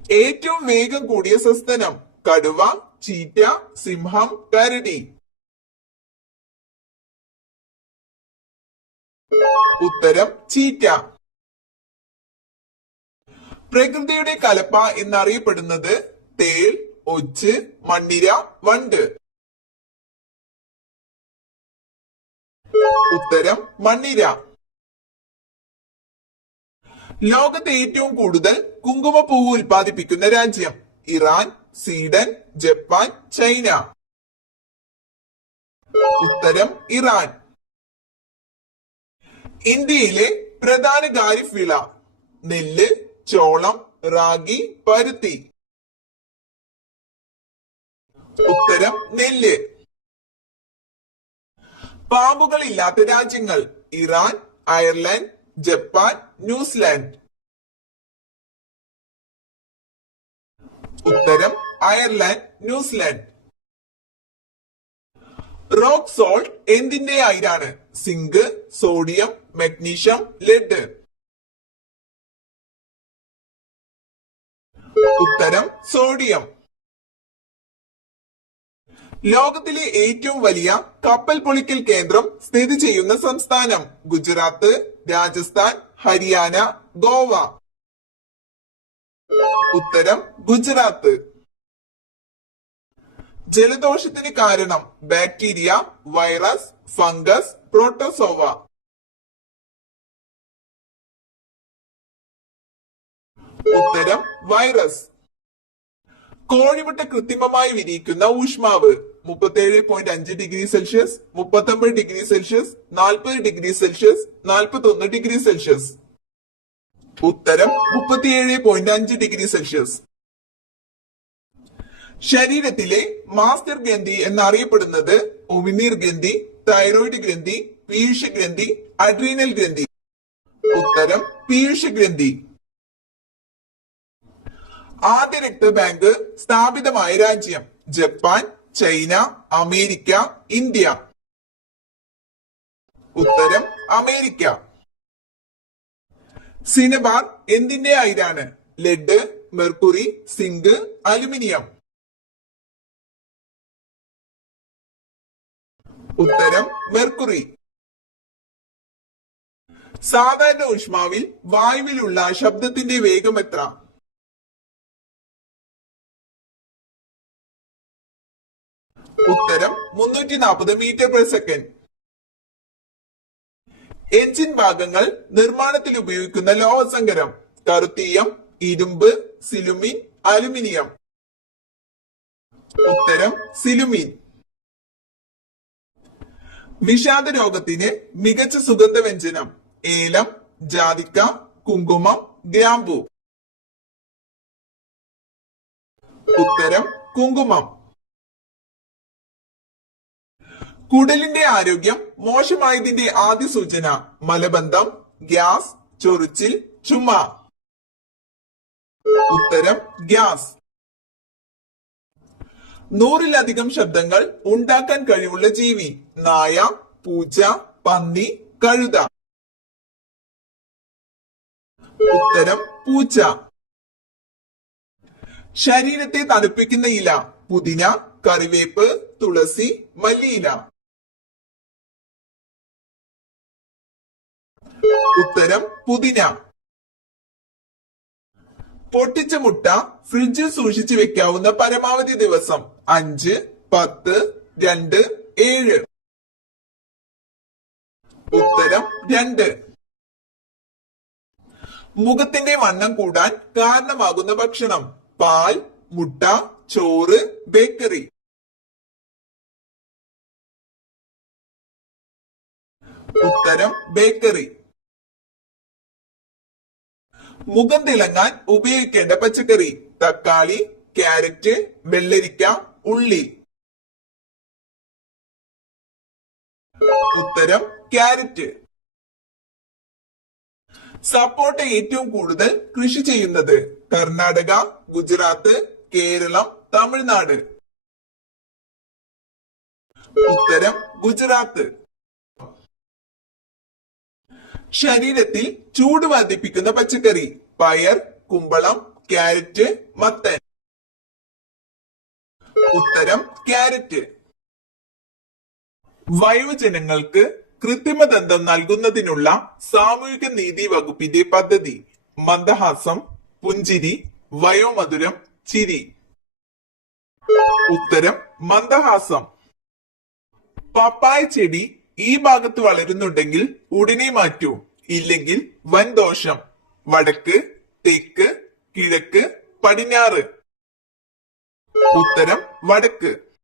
ഏറ്റവും വേഗം കൂടിയ സസ്തനം കടുവ, ചീറ്റ, സിംഹം, കരടി. ഉത്തരം ചീറ്റ. പ്രകൃതിയുടെ കലപ്പ എന്നറിയപ്പെടുന്നത് തേൾ, ഒച്ച്, മണ്ണിര, വണ്ട്. ഉത്തരം മണ്ണിര. ലോകത്തെ ഏറ്റവും കൂടുതൽ കുങ്കുമപ്പൂവ് ഉൽപ്പാദിപ്പിക്കുന്ന രാജ്യം ഇറാൻ, സ്വീഡൻ, ജപ്പാൻ, ചൈന. ഉത്തരം ഇറാൻ. ഇന്ത്യയിലെ പ്രധാന ഖാരിഫ് വിള നെല്ല്, ചോളം, റാഗി, പരുത്തി. ഉത്തരം നെല്ല്. പാമ്പുകൾ ഇല്ലാത്ത രാജ്യങ്ങൾ ഇറാൻ, അയർലൻഡ്, ജപ്പാൻ, ന്യൂസിലാൻഡ്. ഉത്തരം അയർലൻഡ്, ന്യൂസിലാൻഡ്. റോക്ക് സോൾട്ട് എന്തിന്റെ അയിരാണ് സിങ്ക്, സോഡിയം, മഗ്നീഷ്യം, ലെഡ്. ഉത്തരം സോഡിയം. ലോകത്തിലെ ഏറ്റവും വലിയ കപ്പൽ പൊളിക്കൽ കേന്ദ്രം സ്ഥിതി ചെയ്യുന്ന സംസ്ഥാനം ഗുജറാത്ത്, രാജസ്ഥാൻ, ഹരിയാന, ഗോവ. ഉത്തരം ഗുജറാത്ത്. ജലദോഷത്തിന് കാരണം ബാക്ടീരിയ, വൈറസ്, ഫംഗസ്, പ്രോട്ടോസോവ. ഉത്തരം വൈറസ്. കോഴിമുട്ട കൃത്രിമമായി വിരിയിക്കുന്ന ഊഷ്മാവ് 37.5 degree Celsius, 39 degree Celsius, 40 degree Celsius, 41 degree Celsius. ഉത്തരം 37.5 ഡിഗ്രി സെൽഷ്യസ്. ശരീരത്തിലെ മാസ്റ്റർ ഗ്രന്ഥി എന്നറിയപ്പെടുന്നത് ഉമിനീർ ഗ്രന്ഥി, തൈറോയിഡ് ഗ്രന്ഥി, പീയൂഷ ഗ്രന്ഥി, അഡ്രീനൽ ഗ്രന്ഥി. ഉത്തരം പീയൂഷ ഗ്രന്ഥി. ആദ്യ രക്തബാങ്ക് സ്ഥാപിതമായ രാജ്യം ജപ്പാൻ, ചൈന, അമേരിക്ക, ഇന്ത്യ. ഉത്തരം അമേരിക്ക. സിനബാർ എന്തിന്റെ അയിരാണ് ലെഡ്, മെർക്കുറി, സിങ്ക്, അലുമിനിയം. ഉത്തരം മെർക്കുറി. സാധാരണ ഊഷ്മാവിൽ വായുവിലുള്ള ശബ്ദത്തിന്റെ വേഗം എത്ര? ഉത്തരം 340 മീറ്റർ പെർ സെക്കൻഡ്. എഞ്ചിൻ ഭാഗങ്ങൾ നിർമ്മാണത്തിൽ ഉപയോഗിക്കുന്ന ലോഹസങ്കരം കറുത്തീയം, ഇരുമ്പ്, സിലുമിൻ, അലുമിനിയം. ഉത്തരം സിലുമിൻ. വിഷാദ രോഗത്തിന് മികച്ച സുഗന്ധവ്യഞ്ജനം ഏലം, ജാതിക്ക, കുങ്കുമം, ഗ്രാമ്പു. ഉത്തരം കുങ്കുമം. കുടലിന്റെ ആരോഗ്യം മോശമായതിന്റെ ആദ്യ സൂചന മലബന്ധം, ഗ്യാസ്, ചൊറിച്ചിൽ, ചുമ. ഉത്തരം ഗ്യാസ്. 100-ലധികം ശബ്ദങ്ങൾ ഉണ്ടാക്കാൻ കഴിവുള്ള ജീവി നായ, പൂച്ച, പന്നി, കഴുത. ഉത്തരം പൂച്ച. ശരീരത്തെ തണുപ്പിക്കുന്ന ഇല പുതിന, കറിവേപ്പ്, തുളസി, മല്ലിയില. ഉത്തരം പുതിന. പൊട്ടിച്ച മുട്ട ഫ്രിഡ്ജിൽ സൂക്ഷിച്ചു വെക്കാവുന്ന പരമാവധി ദിവസം 5, 10, 2, 7. ഉത്തരം 2. മുഖത്തിന്റെ വണ്ണം കൂടാൻ കാരണമാകുന്ന ഭക്ഷണം പാൽ, മുട്ട, ചോറ്, ബേക്കറി. ഉത്തരം ബേക്കറി. മുഖം തിളങ്ങാൻ ഉപയോഗിക്കേണ്ട പച്ചക്കറി തക്കാളി, ക്യാരറ്റ്, വെള്ളരിക്ക, ഉള്ളി. ഉത്തരം ക്യാരറ്റ്. സപ്പോട്ട ഏറ്റവും കൂടുതൽ കൃഷി ചെയ്യുന്നത് കർണാടക, ഗുജറാത്ത്, കേരളം, തമിഴ്നാട്. ഉത്തരം ഗുജറാത്ത്. ശരീരത്തിൽ ചൂട് വർദ്ധിപ്പിക്കുന്ന പച്ചക്കറി പയർ, കുമ്പളം, ക്യാരറ്റ്, മത്തൻ. ഉത്തരം ക്യാരറ്റ്. വയോജനങ്ങൾക്ക് കൃത്രിമദന്തം നൽകുന്നതിനുള്ള സാമൂഹിക നീതി വകുപ്പിന്റെ പദ്ധതി. മന്ദഹാസം, പുഞ്ചിരി, വയോമധുരം, ചിരി. ഉത്തരം മന്ദഹാസം. പപ്പായ ചെടി ഈ ഭാഗത്ത് വളരുന്നുണ്ടെങ്കിൽ ഉടനെ മാറ്റൂ, ഇല്ലെങ്കിൽ വൻ ദോഷം. വടക്ക്, തെക്ക്, കിഴക്ക്, പടിഞ്ഞാറ്. ഉത്തരം വടക്ക്.